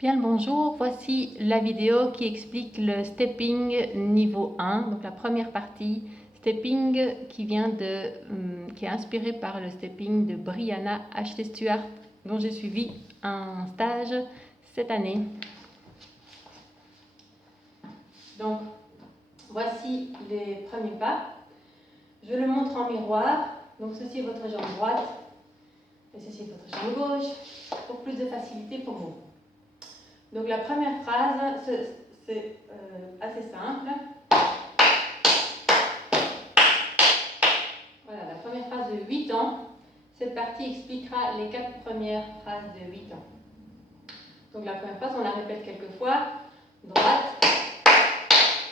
Bien le bonjour, voici la vidéo qui explique le stepping niveau 1, donc la première partie, stepping qui est inspiré par le stepping de Brianna H.T. Stewart, dont j'ai suivi un stage cette année. Donc, voici les premiers pas. Je le montre en miroir, donc ceci est votre jambe droite et ceci est votre jambe gauche, pour plus de facilité pour vous. Donc la première phrase, c'est assez simple. Voilà, la première phrase de 8 ans. Cette partie expliquera les 4 premières phrases de 8 ans. Donc la première phrase, on la répète quelques fois. Droite,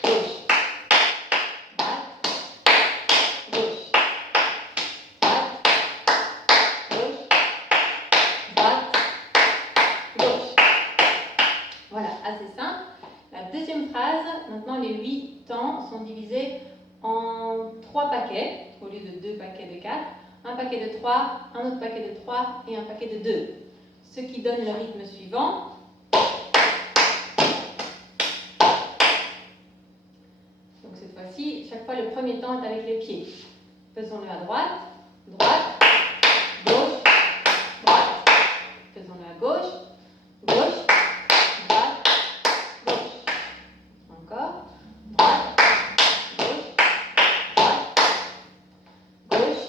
gauche. Droite, gauche. Droite, gauche. Droite, gauche. Voilà, assez simple. La deuxième phrase, maintenant les 8 temps sont divisés en 3 paquets, au lieu de 2 paquets de 4. Un paquet de 3, un autre paquet de 3 et un paquet de 2. Ce qui donne le rythme suivant. Donc cette fois-ci, chaque fois le premier temps est avec les pieds. Faisons-le à droite, droite, gauche, droite. Faisons-le à gauche, gauche, droite, gauche. Encore, droite, gauche, droite, gauche,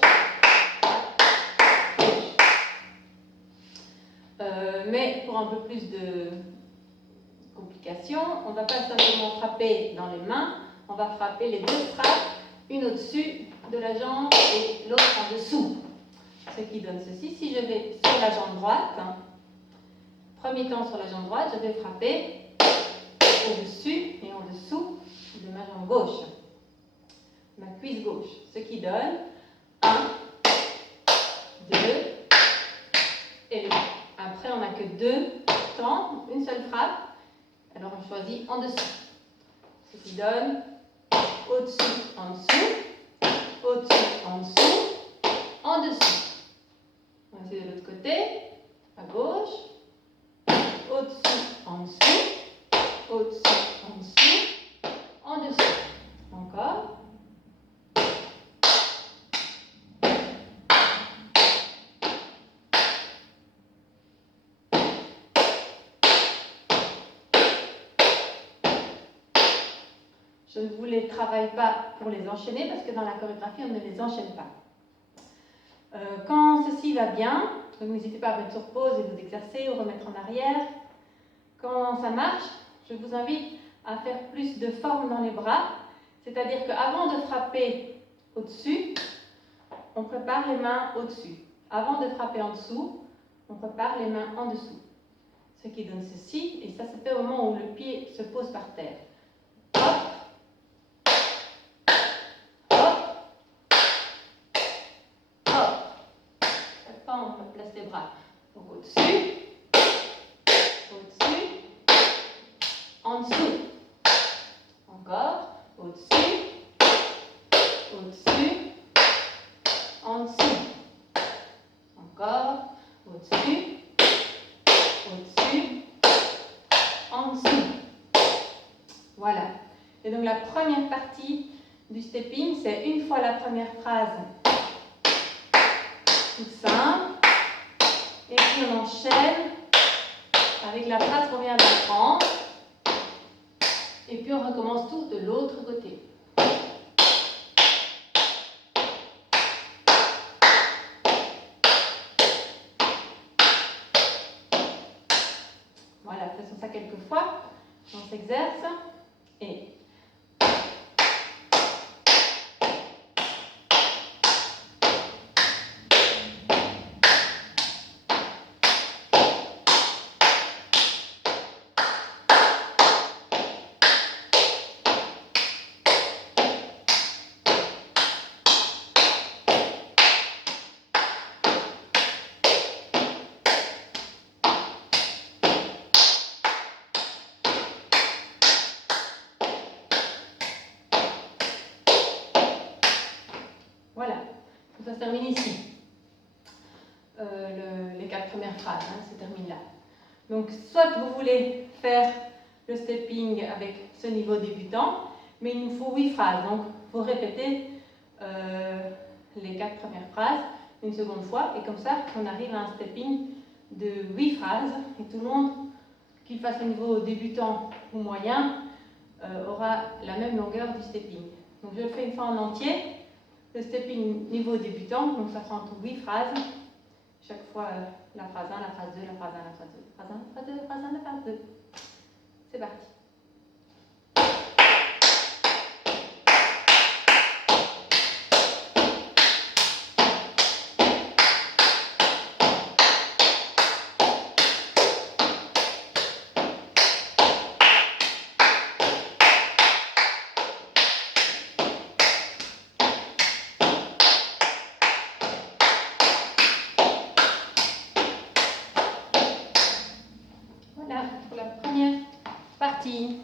droite, gauche. Mais pour un peu plus de complication, on ne va pas simplement frapper dans les mains, on va frapper les deux frappes, une au-dessus de la jambe et l'autre en dessous. Ce qui donne ceci. Si je vais sur la jambe droite, premier temps sur la jambe droite, je vais frapper au-dessus et en dessous de ma jambe gauche, ma cuisse gauche. Ce qui donne 1, 2 et après on n'a que 2 temps, une seule frappe. Alors on choisit en dessous. Ce qui donne au-dessus, en dessous, au-dessus, en dessous, en dessous. On va essayer de l'autre côté, à gauche, au-dessus, en dessous, au-dessus, en dessous, en dessous. Encore. Je ne vous les travaille pas pour les enchaîner parce que dans la chorégraphie, on ne les enchaîne pas. Quand ceci va bien, donc n'hésitez pas à mettre sur pause et vous exercer ou remettre en arrière. Quand ça marche, je vous invite à faire plus de forme dans les bras, c'est-à-dire qu'avant de frapper au-dessus, on prépare les mains au-dessus. Avant de frapper en dessous, on prépare les mains en dessous. Ce qui donne ceci, et ça se fait au moment où le pied se pose par terre. Hop, hop, hop. Chaque fois, on place les bras. Donc au-dessus, au-dessus, en dessous. Encore, au-dessus, au-dessus, en dessous. Encore, au-dessus, au-dessus, en dessous. Voilà. Et donc la première partie du stepping, c'est une fois la première phrase toute simple, et puis on enchaîne avec la phrase qu'on vient d'apprendre, et puis on recommence tout de l'autre côté. Voilà, faisons ça quelques fois. On s'exerce et voilà, ça se termine ici. Les 4 premières phrases, se terminent là. Donc, soit vous voulez faire le stepping avec ce niveau débutant, mais il nous faut 8 phrases. Donc, vous répétez les 4 premières phrases une seconde fois, et comme ça, on arrive à un stepping de 8 phrases, et tout le monde qui fasse le niveau débutant ou moyen aura la même longueur du stepping. Donc, je le fais une fois en entier. Le stepping niveau débutant, donc ça prend 8 phrases. Chaque fois, la phrase 1, la phrase 2, la phrase 1, la phrase 2, la phrase 1, la phrase 2, la phrase 1, la phrase 2. C'est parti. Voilà pour la première partie.